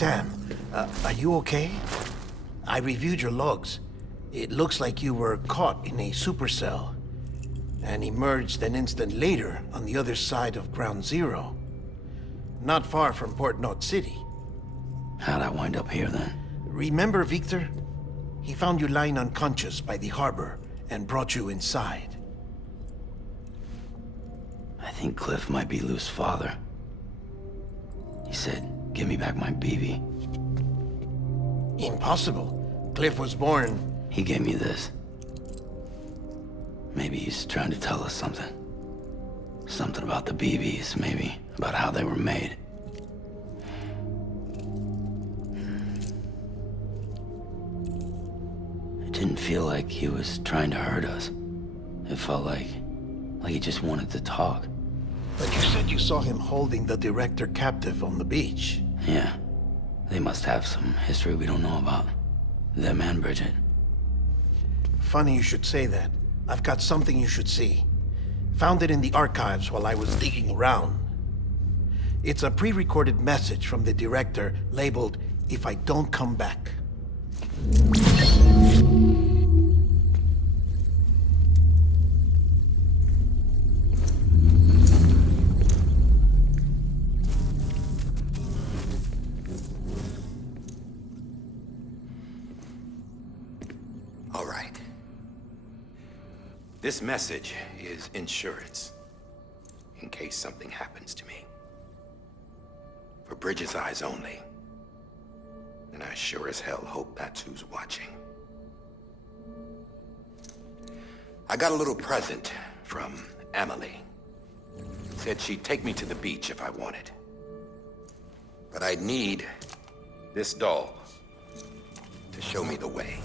Sam, are you okay? I reviewed your logs. It looks like you were caught in a supercell and emerged an instant later on the other side of Ground Zero. Not far from Port Knot City. How'd I wind up here then? Remember Victor? He found you lying unconscious by the harbor and brought you inside. I think Cliff might be Lou's father. He said, give me back my BB. Impossible. Cliff was born... He gave me this. Maybe he's trying to tell us something. Something about the BBs, maybe. About how they were made. It didn't feel like he was trying to hurt us. It felt like he just wanted to talk. But you said you saw him holding the director captive on the beach. Yeah. They must have some history we don't know about. Them and Bridget. Funny you should say that. I've got something you should see. Found it in the archives while I was digging around. It's a pre-recorded message from the director labeled, "If I don't come back." All right. This message is insurance, in case something happens to me. For Bridget's eyes only. And I sure as hell hope that's who's watching. I got a little present from Emily. Said she'd take me to the beach if I wanted. But I'd need this doll to show me the way.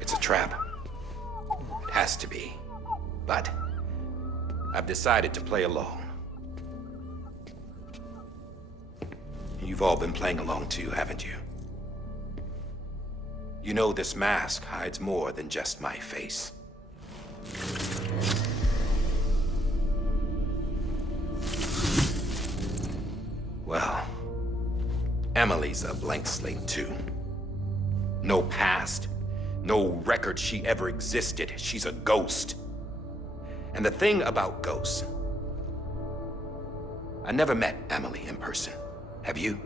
It's a trap. It has to be. But I've decided to play along. You've all been playing along too, haven't you? You know this mask hides more than just my face. Well, Emily's a blank slate too. No past. No record she ever existed. She's a ghost. And the thing about ghosts, I never met Emily in person. Have you?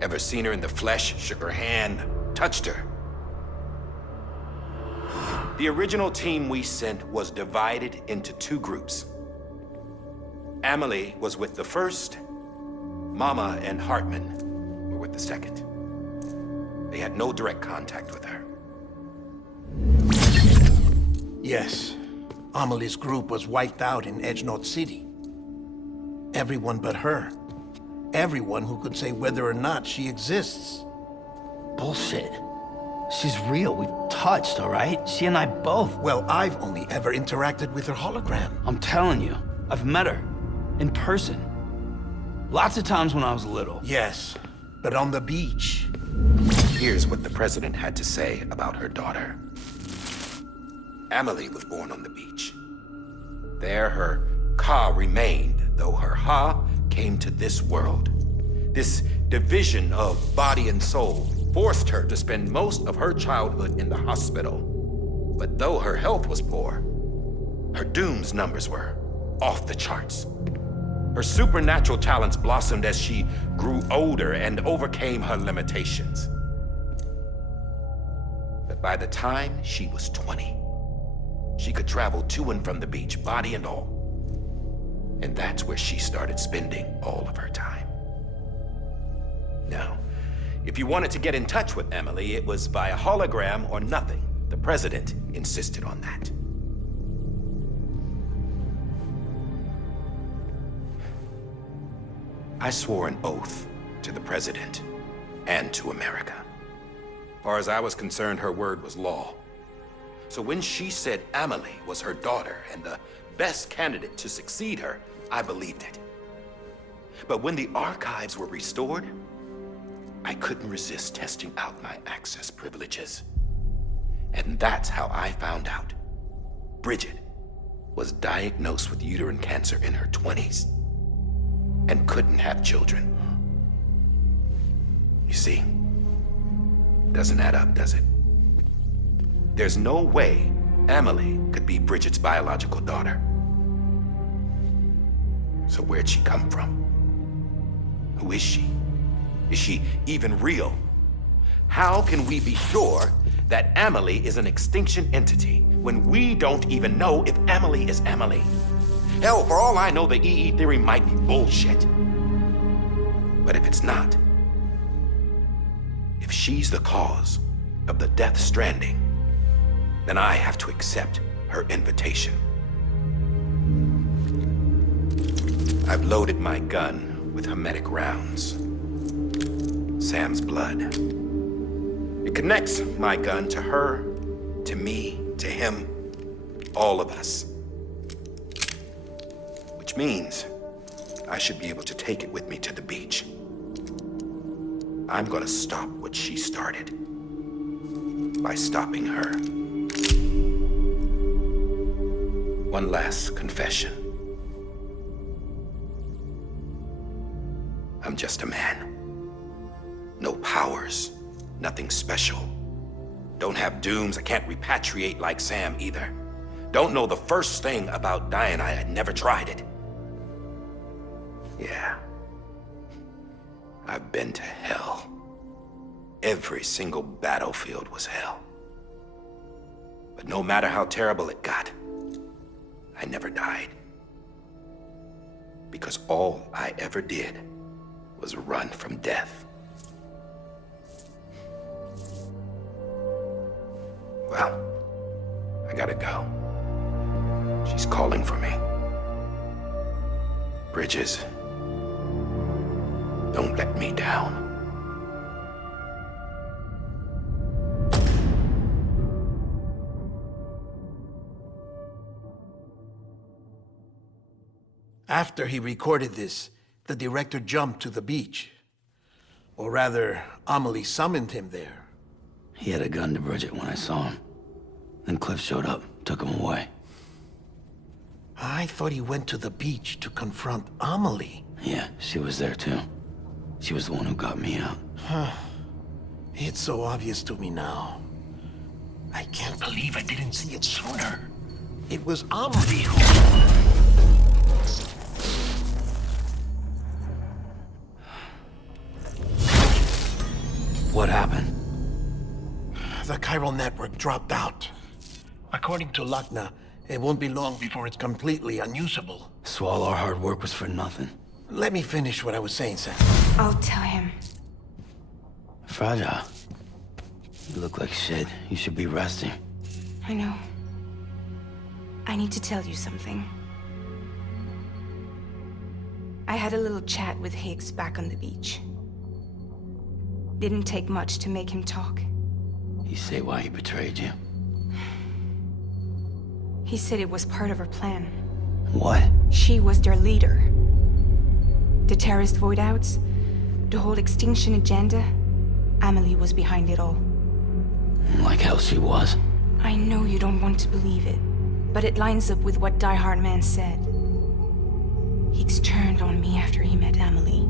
Ever seen her in the flesh, shook her hand, touched her? The original team we sent was divided into two groups. Emily was with the first. Mama and Hartman were with the second. They had no direct contact with her. Yes. Amelie's group was wiped out in Edge Knot City. Everyone but her. Everyone who could say whether or not she exists. Bullshit. She's real. We've touched, all right? She and I both. Well, I've only ever interacted with her hologram. I'm telling you, I've met her. In person. Lots of times when I was little. Yes, but on the beach. Here's what the president had to say about her daughter. Emily was born on the beach. There her Ka remained, though her Ha came to this world. This division of body and soul forced her to spend most of her childhood in the hospital. But though her health was poor, her Doom's numbers were off the charts. Her supernatural talents blossomed as she grew older and overcame her limitations. But by the time she was 20, she could travel to and from the beach, body and all. And that's where she started spending all of her time. Now, if you wanted to get in touch with Emily, it was via hologram or nothing. The president insisted on that. I swore an oath to the president and to America. As far as I was concerned, her word was law. So when she said Emily was her daughter and the best candidate to succeed her, I believed it. But when the archives were restored, I couldn't resist testing out my access privileges. And that's how I found out. Bridget was diagnosed with uterine cancer in her 20s. and couldn't have children. You see, doesn't add up, does it? There's no way Emily could be Bridget's biological daughter. So where'd she come from? Who is she? Is she even real? How can we be sure that Emily is an extinction entity when we don't even know if Emily is Emily? Hell, for all I know, the EE theory might be bullshit. But if it's not, if she's the cause of the Death Stranding, then I have to accept her invitation. I've loaded my gun with hermetic rounds. Sam's blood. It connects my gun to her, to me, to him, all of us. Which means I should be able to take it with me to the beach. I'm gonna stop what she started by stopping her. One last confession. I'm just a man. No powers, nothing special. Don't have dooms, I can't repatriate like Sam either. Don't know the first thing about dying, I had never tried it. Yeah. I've been to hell. Every single battlefield was hell. But no matter how terrible it got, I never died. Because all I ever did was run from death. Well, I gotta go. She's calling for me. Bridges, don't let me down. After he recorded this, the director jumped to the beach. Or rather, Amelie summoned him there. He had a gun to Bridget when I saw him. Then Cliff showed up, took him away. I thought he went to the beach to confront Amelie. Yeah, she was there too. She was the one who got me out. It's so obvious to me now. I can't believe I didn't see it sooner. It was Amelie who... What happened? The chiral network dropped out. According to Lachna, it won't be long before it's completely unusable. So all our hard work was for nothing. Let me finish what I was saying, Sam. I'll tell him. Fragile. You look like shit. You should be resting. I know. I need to tell you something. I had a little chat with Higgs back on the beach. Didn't take much to make him talk. You say why he betrayed you? He said it was part of her plan. What? She was their leader. The terrorist voidouts, the whole extinction agenda, Amelie was behind it all. Like hell she was. I know you don't want to believe it, but it lines up with what Die Hard Man said. Higgs turned on me after he met Amelie.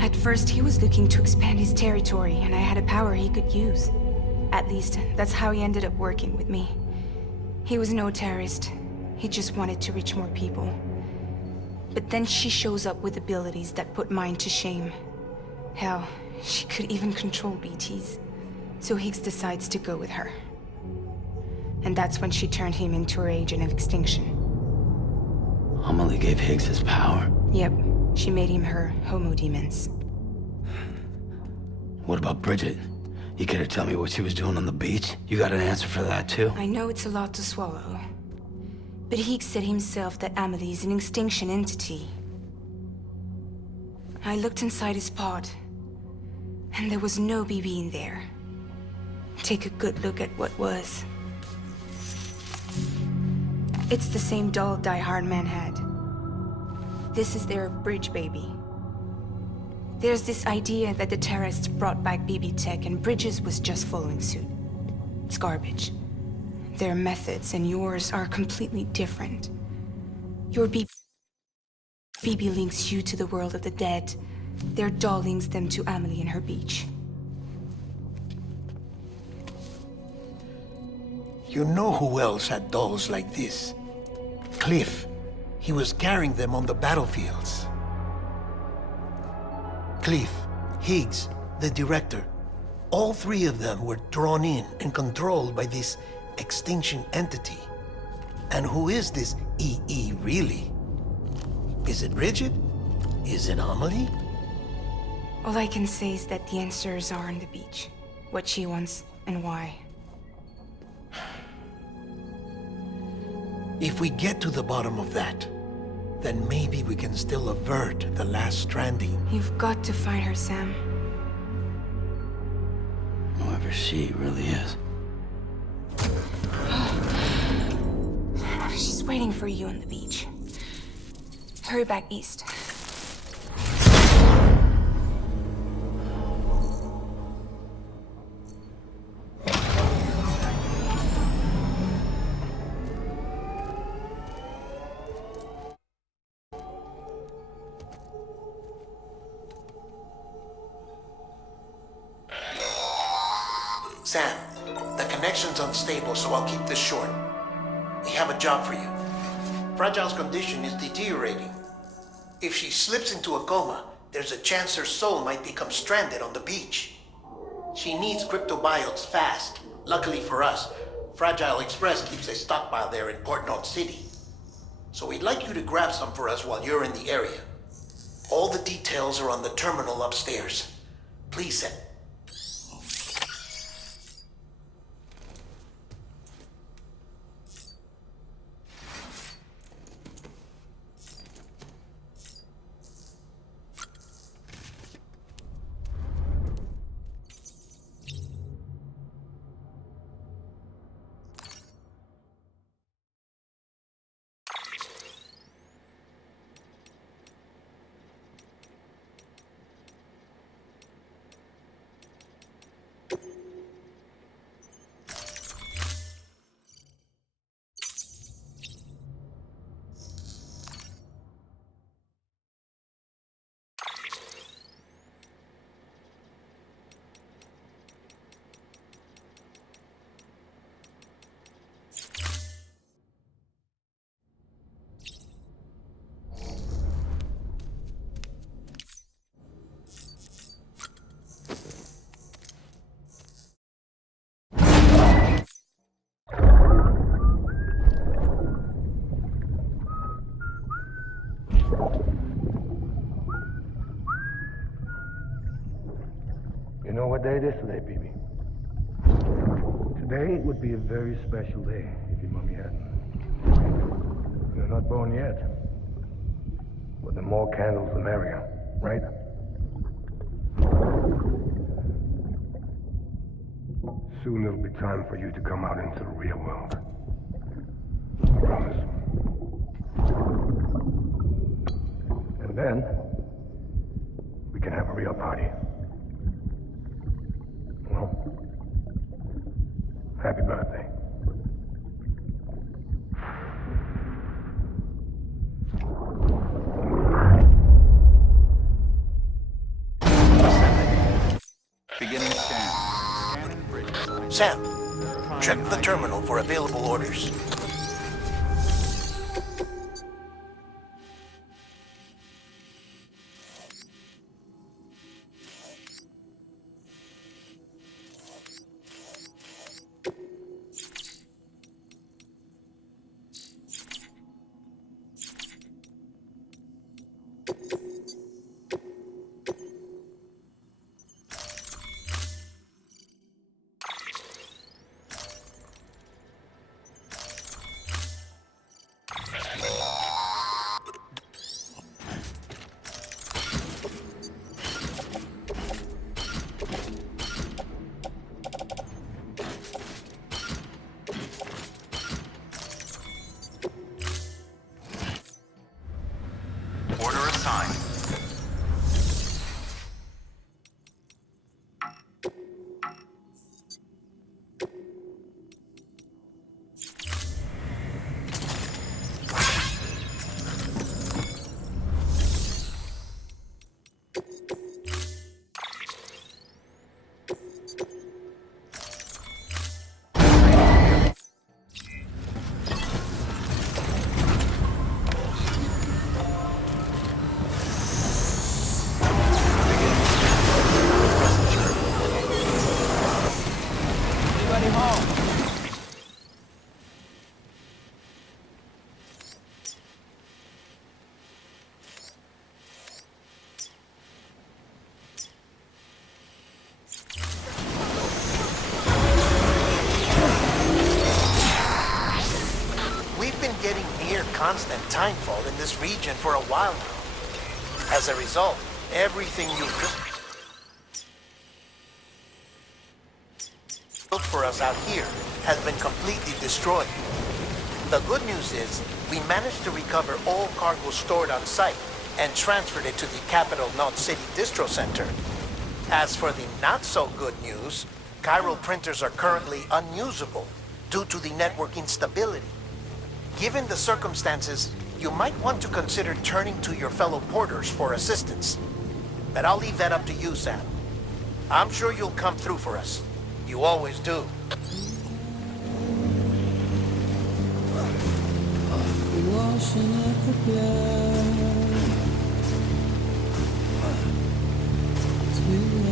At first, he was looking to expand his territory, and I had a power he could use. At least, that's how he ended up working with me. He was no terrorist. He just wanted to reach more people. But then she shows up with abilities that put mine to shame. Hell, she could even control BTs. So Higgs decides to go with her. And that's when she turned him into her agent of extinction. Amelie gave Higgs his power? Yep. She made him her Homo Demons. What about Bridget? You care to tell me what she was doing on the beach? You got an answer for that too? I know it's a lot to swallow. But Higgs said himself that Amelie is an extinction entity. I looked inside his pod, and there was no BB in there. Take a good look at what was. It's the same doll Die Hard Man had. This is their bridge baby. There's this idea that the terrorists brought back BB tech and Bridges was just following suit. It's garbage. Their methods and yours are completely different. Your BB... Phoebe links you to the world of the dead. Their doll links them to Amelie and her beach. You know who else had dolls like this? Cliff. He was carrying them on the battlefields. Cliff, Higgs, the director. All three of them were drawn in and controlled by this extinction entity. And who is this EE really? Is it Bridget? Is it Amelie? All I can say is that the answers are on the beach. What she wants and why. If we get to the bottom of that, then maybe we can still avert the last stranding. You've got to find her, Sam. Whoever she really is. She's waiting for you on the beach. Hurry back east. Sam, the connection's unstable, so I'll keep this short. We have a job for you. Fragile's condition is deteriorating. If she slips into a coma, there's a chance her soul might become stranded on the beach. She needs cryptobiotes fast. Luckily for us, Fragile Express keeps a stockpile there in Port North City. So we'd like you to grab some for us while you're in the area. All the details are on the terminal upstairs. Please, Sam. You know what day it is today, Phoebe? Today would be a very special day if your mommy hadn't. You're not born yet. But the more candles, the merrier, right? Soon it'll be time for you to come out into the real world. I promise. And then, we can have a real party. Well, happy birthday. Beginning scan. Scanning bridge. Sam, check the terminal for available orders. Order assigned. everybody home. We've been getting near constant timefall in this region for a while now. As a result, everything you've built for us out here has been completely destroyed. The good news is, we managed to recover all cargo stored on site and transferred it to the Capital Knot City Distro Center. As for the not-so-good news, chiral printers are currently unusable due to the network instability. Given the circumstances, you might want to consider turning to your fellow porters for assistance. But I'll leave that up to you, Sam. I'm sure you'll come through for us. You always do. Washing up the blood to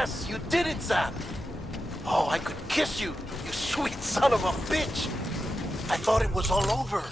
Yes, you did it, Sam! Oh, I could kiss you, you sweet son of a bitch! I thought it was all over.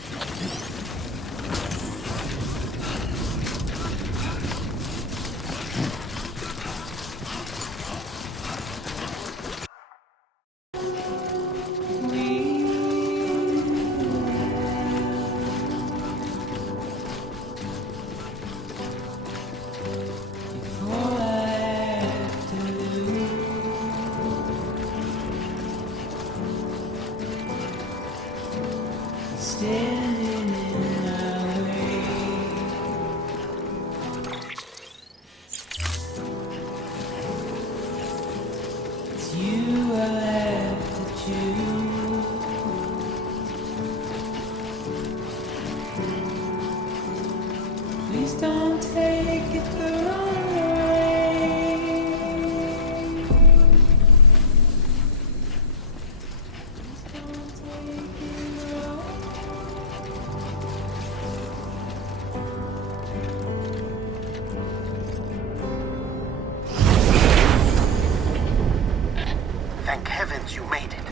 Thank heavens you made it.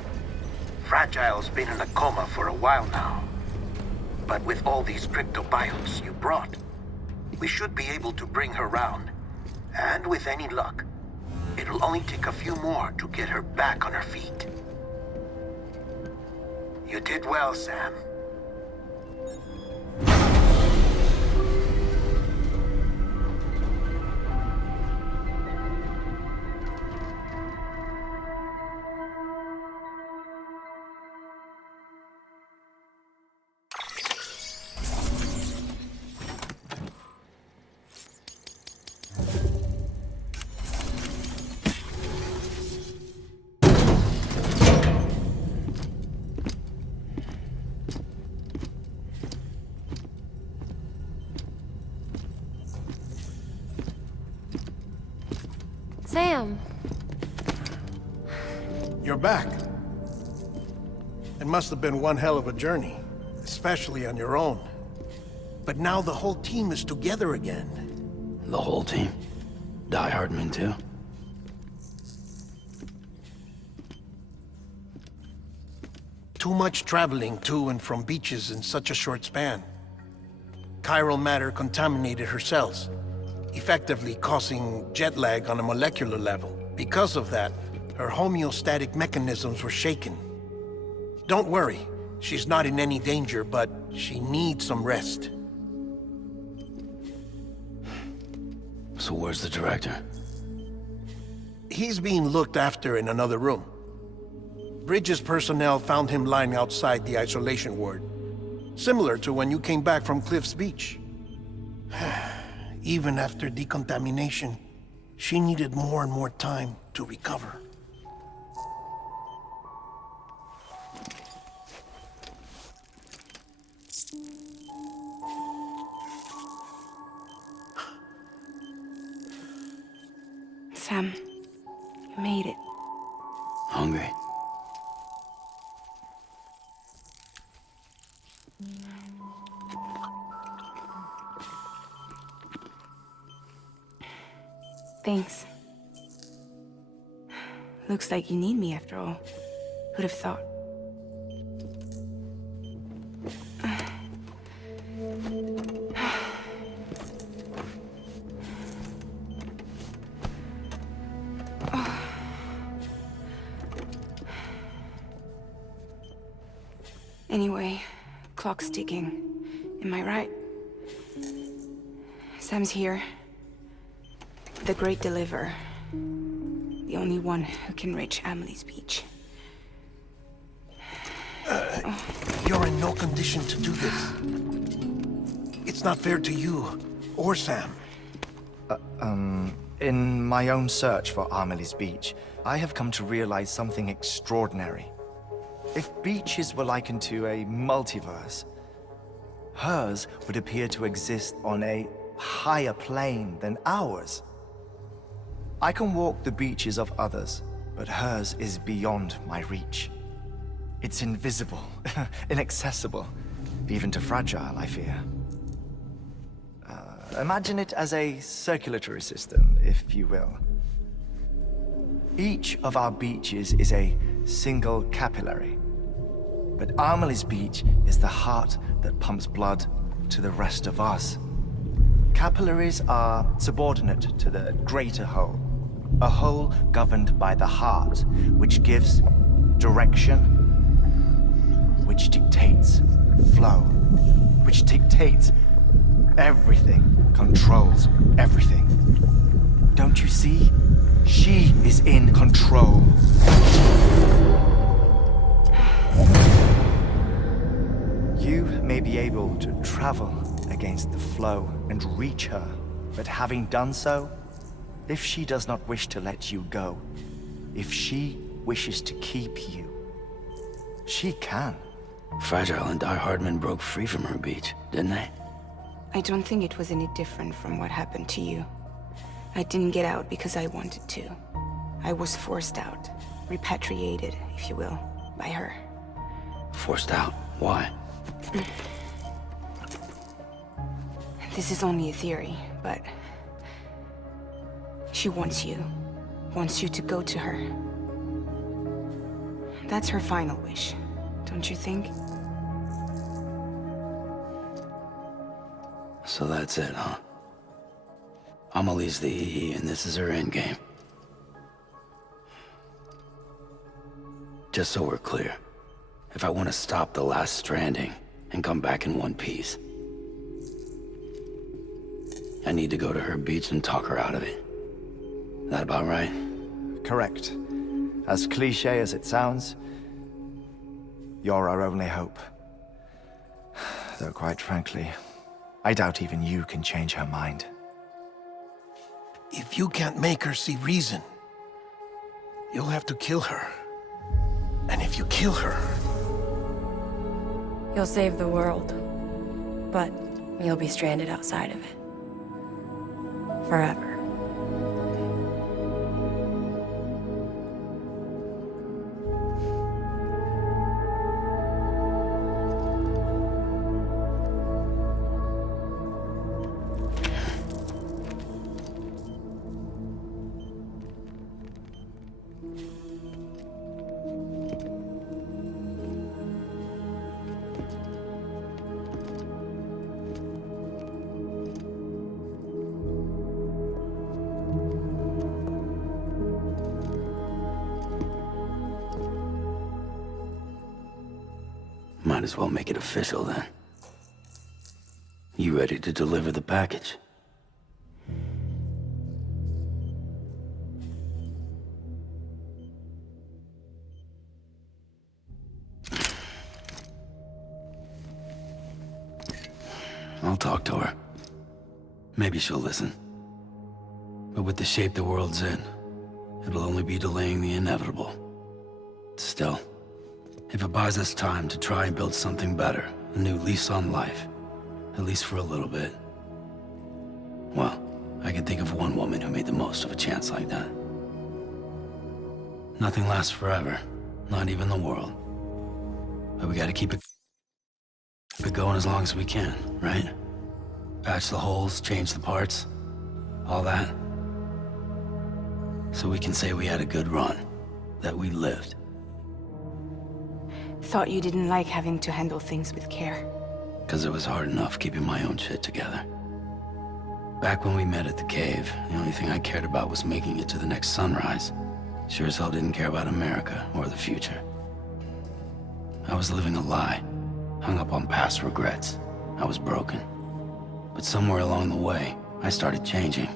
Fragile's been in a coma for a while now. But with all these cryptobiotes you brought, we should be able to bring her round. And with any luck, it'll only take a few more to get her back on her feet. You did well, Sam. Sam! You're back. It must have been one hell of a journey, especially on your own. But now the whole team is together again. The whole team? Die Hardman too? Too much traveling to and from beaches in such a short span. Chiral matter contaminated her cells, effectively causing jet lag on a molecular level. Because of that, her homeostatic mechanisms were shaken. Don't worry, she's not in any danger, but she needs some rest. So where's the director? He's being looked after in another room. Bridges personnel found him lying outside the isolation ward, similar to when you came back from Cliff's Beach. Even after decontamination, she needed more and more time to recover. Sam, you made it. Hungry? Thanks. Looks like you need me after all. Who'd have thought? Anyway, clock's ticking. Am I right? Sam's here. The Great Deliverer. The only one who can reach Amelie's Beach. You're in no condition to do this. It's not fair to you or Sam. In my own search for Amelie's Beach, I have come to realize something extraordinary. If beaches were likened to a multiverse, hers would appear to exist on a higher plane than ours. I can walk the beaches of others, but hers is beyond my reach. It's invisible, inaccessible, even to Fragile, I fear. Imagine it as a circulatory system, if you will. Each of our beaches is a single capillary. But Amelie's beach is the heart that pumps blood to the rest of us. Capillaries are subordinate to the greater whole. A whole governed by the heart, which gives direction, which dictates flow, which dictates everything, controls everything. Don't you see? She is in control. You may be able to travel against the flow and reach her, but having done so, if she does not wish to let you go, if she wishes to keep you, she can. Fragile and Die Hardman broke free from her beach, didn't they? I don't think it was any different from what happened to you. I didn't get out because I wanted to. I was forced out, repatriated, if you will, by her. Forced out? Why? This is only a theory, but she wants you to go to her. That's her final wish, don't you think? So that's it, huh? Amelie's the EE, and this is her endgame. Just so we're clear, if I want to stop the last stranding and come back in one piece, I need to go to her beach and talk her out of it. That about right? Correct. As cliché as it sounds, you're our only hope. Though quite frankly, I doubt even you can change her mind. If you can't make her see reason, you'll have to kill her. And if you kill her... You'll save the world, but you'll be stranded outside of it. Forever. Might as well make it official then. You ready to deliver the package? I'll talk to her. Maybe she'll listen. But with the shape the world's in, it'll only be delaying the inevitable. Still, if it buys us time to try and build something better, a new lease on life, at least for a little bit, well, I can think of one woman who made the most of a chance like that. Nothing lasts forever, not even the world. But we gotta keep it going as long as we can, right? Patch the holes, change the parts, all that. So we can say we had a good run, that we lived. Thought you didn't like having to handle things with care. 'Cause it was hard enough keeping my own shit together. Back when we met at the cave, the only thing I cared about was making it to the next sunrise. Sure as hell didn't care about America or the future. I was living a lie, hung up on past regrets. I was broken. But somewhere along the way, I started changing.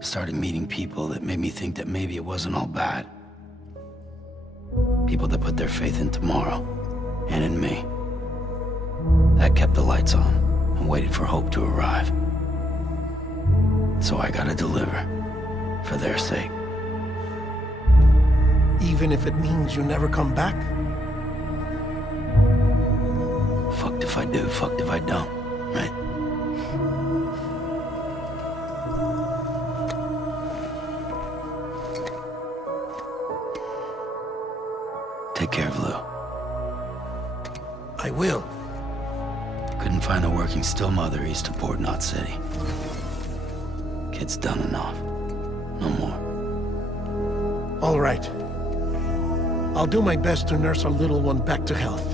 Started meeting people that made me think that maybe it wasn't all bad. People that put their faith in tomorrow, and in me. That kept the lights on, and waited for hope to arrive. So I gotta deliver, for their sake. Even if it means you never come back? Fucked if I do, fucked if I don't, right? Take care of Lou. I will. Couldn't find a working still mother east of Port Knot City. Kid's done enough. No more. All right. I'll do my best to nurse our little one back to health.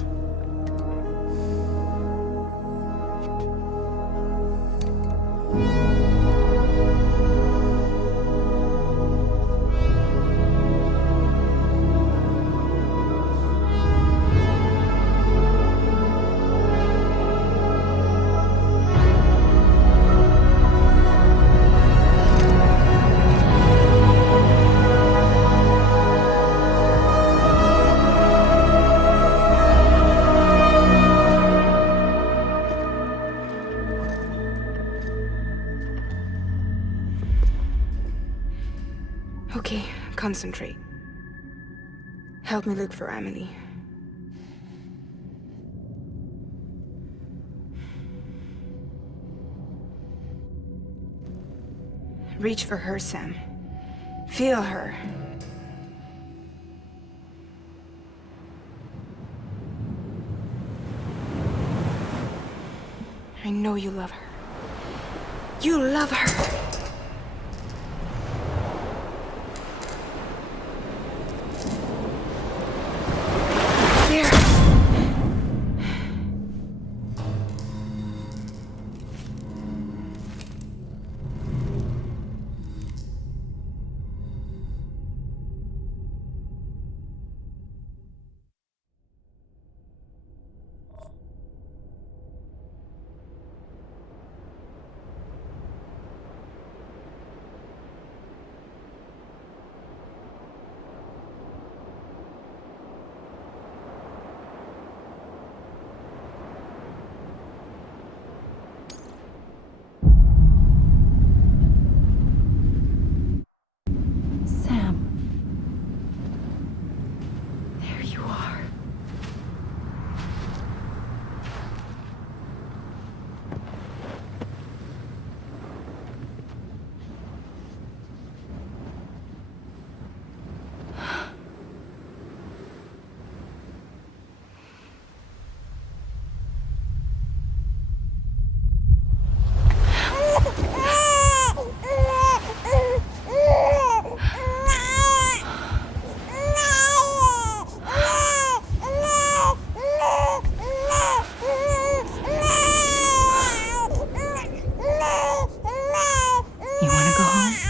Okay, concentrate. Help me look for Emily. Reach for her, Sam. Feel her. I know you love her. You love her! You wanna go home?